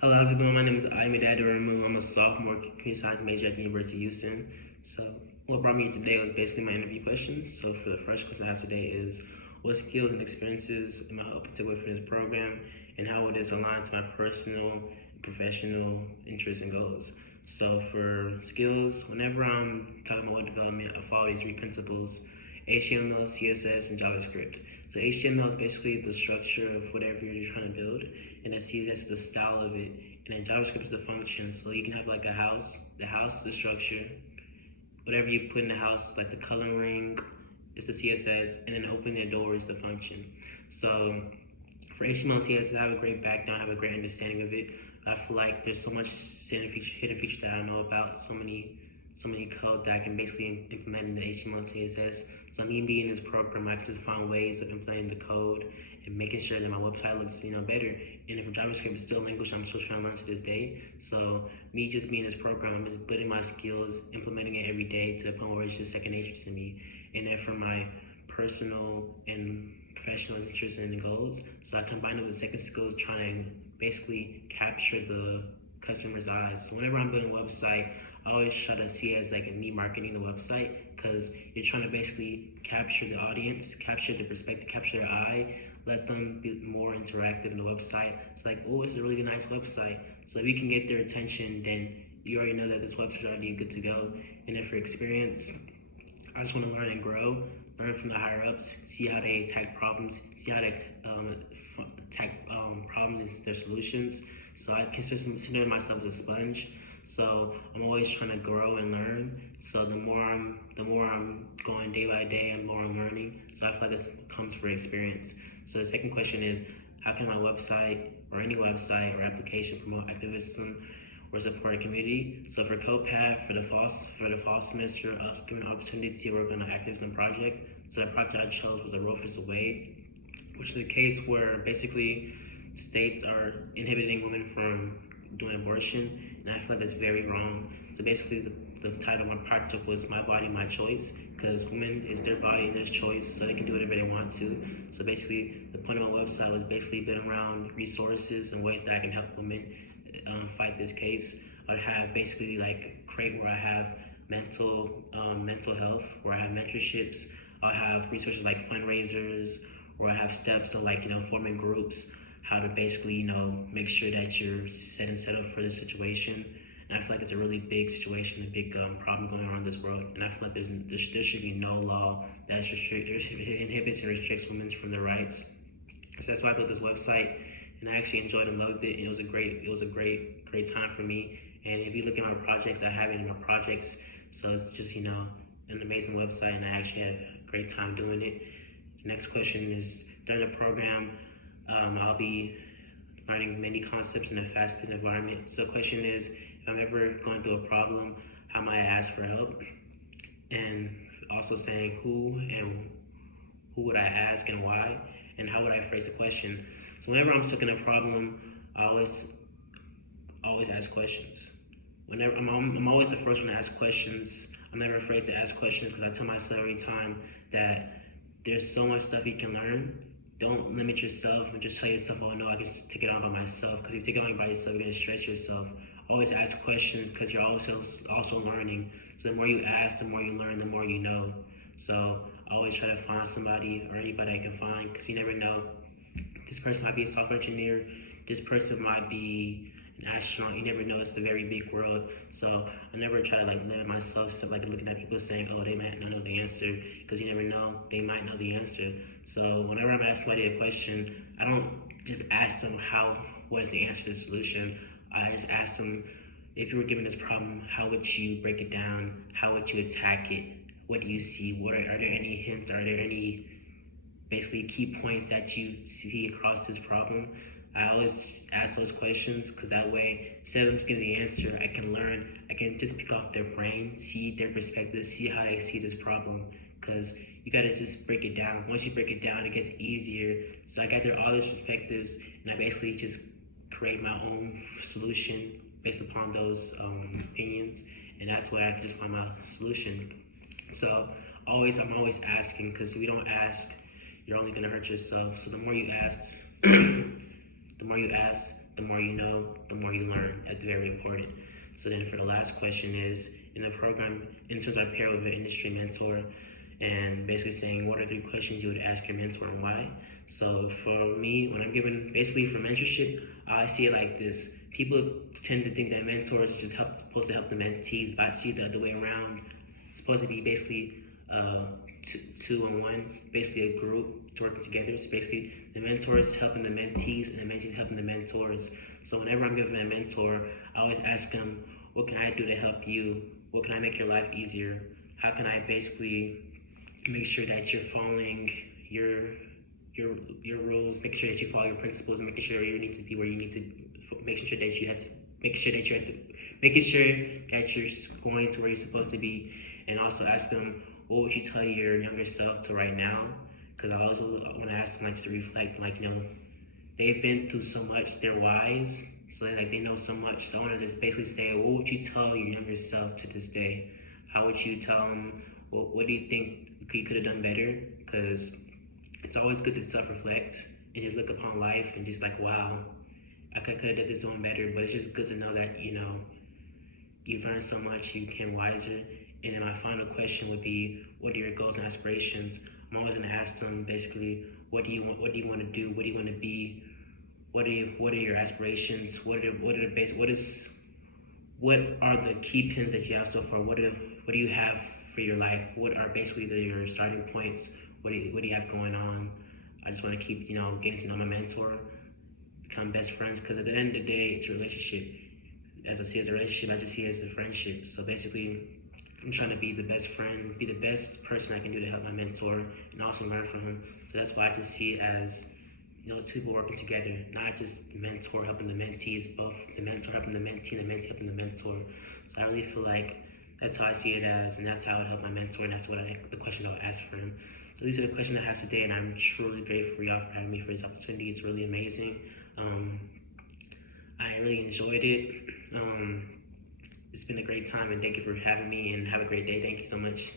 Hello, how's it going? My name is Imedad Uramu. I'm a sophomore computer science major at the University of Houston. So, what brought me here today was basically my interview questions. So, for the first question I have today is, what skills and experiences am I hoping to take away from this program, and how would this align to my personal and professional interests and goals? So, for skills, whenever I'm talking about web development, I follow these three principles: HTML, CSS, and JavaScript. So HTML is basically the structure of whatever you're trying to build, and then CSS is the style of it, and then JavaScript is the function. So you can have like a house. The house is the structure. Whatever you put in the house, like the coloring, is the CSS, and then opening the door is the function. So for HTML and CSS, I have a great background, I have a great understanding of it. I feel like there's so much hidden features that I know about, so many code that I can basically implement in the HTML and CSS. So me being in this program, I can just find ways of implementing the code and making sure that my website looks better. And if JavaScript is still a language I'm still trying to learn to this day, so me just being in this program, I'm just building my skills, implementing it every day to the point where it's just second nature to me. And then for my personal and professional interests and goals, so I combine it with the second skill, trying to basically capture the customer's eyes. So whenever I'm building a website, I always try to see it as like me marketing the website, because you're trying to basically capture the audience, capture the perspective, capture their eye, let them be more interactive in the website. It's like, oh, it's a really nice website. So if you can get their attention, then you already know that this website is already good to go. And then for experience, I just want to learn and grow, learn from the higher ups, see how they attack problems, see how they attack problems and their solutions. So I consider myself as a sponge. So I'm always trying to grow and learn. So the more I'm going day by day, and more I'm learning. So I feel like this comes for experience. So the second question is, how can my website or any website or application promote activism or support a community? So for Codepath, for the fall semester, I was given an opportunity to work on an activism project. So the project I chose was a Roe vs. Wade, which is a case where basically states are inhibiting women from doing abortion, and I feel like that's very wrong. So basically, the title of my project was "My Body, My Choice," because women is their body and their choice, so they can do whatever they want to. So basically, the point of my website was basically built around resources and ways that I can help women fight this case. I'd have basically like create where I have mental health, where I have mentorships. I'll have resources like fundraisers, where I have steps of like forming groups, how to basically make sure that you're set up for the situation. And I feel like it's a really big situation, a big problem going on in this world. And I feel like there should be no law that inhibits and restricts women from their rights. So that's why I built this website, and I actually enjoyed and loved it. And it was a great time for me. And if you look at my projects, I have it in my projects. So it's just an amazing website, and I actually had a great time doing it. The next question is, during the program, I'll be learning many concepts in a fast-paced environment. So the question is, if I'm ever going through a problem, how might I ask for help? And also saying who would I ask and why, and how would I phrase the question. So whenever I'm stuck in a problem, I always ask questions. Whenever I'm always the first one to ask questions. I'm never afraid to ask questions, because I tell myself every time that there's so much stuff you can learn. Don't limit yourself and just tell yourself, oh no, I can just take it on by myself. Because if you take it on by yourself, you're gonna stress yourself. Always ask questions, because you're also learning. So the more you ask, the more you learn, the more you know. So I always try to find somebody or anybody I can find, because you never know. This person might be a software engineer. This person might be an astronaut. You never know. It's a very big world. So I never try to limit myself, so looking at people saying, oh, they might not know the answer, because you never know. They might know the answer. So whenever I'm asking somebody a question, I don't just ask them what is the answer to the solution. I just ask them, if you were given this problem, how would you break it down? How would you attack it? What do you see? Are there any hints? Are there any basically key points that you see across this problem? I always ask those questions, because that way, instead of just getting the answer, I can learn. I can just pick off their brain, see their perspective, see how they see this problem. Because you gotta just break it down. Once you break it down, it gets easier. So I gather all those perspectives, and I basically just create my own solution based upon those opinions, and that's where I can just find my solution. So I'm always asking, because if you don't ask, you're only gonna hurt yourself. So the more you ask, the more you know, the more you learn. That's very important. So then for the last question is, in the program, interns are paired with an industry mentor, and basically saying what are 3 questions you would ask your mentor and why. So for me, when I'm given basically for mentorship, I see it like this. People tend to think that mentors are just supposed to help the mentees, but I see it the other way around. It's supposed to be basically two and one, basically a group to working together. So basically, the mentors helping the mentees, and the mentees helping the mentors. So whenever I'm given a mentor, I always ask them, "What can I do to help you? What can I make your life easier? How can I basically make sure that you're following your your rules, make sure that you follow your principles, and making sure you need to be where you need to, making sure that you have to, making sure that you're at the, making sure that you're going to where you're supposed to be." And also ask them, what would you tell your younger self to right now? Because I also want to ask them like to reflect, like, they've been through so much, they're wise, so like they know so much. So I want to just basically say, what would you tell your younger self to this day? How would you tell them? What do you think you could have done better? Because it's always good to self-reflect and just look upon life and just like, wow, I could have done this one better. But it's just good to know that you've learned so much, you became wiser. And then my final question would be, what are your goals and aspirations? I'm always gonna ask them basically, what do you want? What do you want to do? What do you want to be? What are your aspirations? What are the key pins that you have so far? What do you have for your life? What are basically your starting points? What do you have going on? I just want to keep getting to know my mentor, become best friends. Because at the end of the day, it's a relationship. As I see it as a relationship, I just see it as a friendship. So basically, I'm trying to be the best friend, be the best person I can do to help my mentor, and also learn from him. So that's why I just see it as two people working together, not just the mentor helping the mentees, both the mentor helping the mentee, and the mentee helping the mentor. So I really feel like that's how I see it as, and that's how I would help my mentor, and that's the questions I would ask for him. So these are the questions I have today, and I'm truly grateful for y'all for having me for this opportunity. It's really amazing. I really enjoyed it. It's been a great time, and thank you for having me, and have a great day. Thank you so much.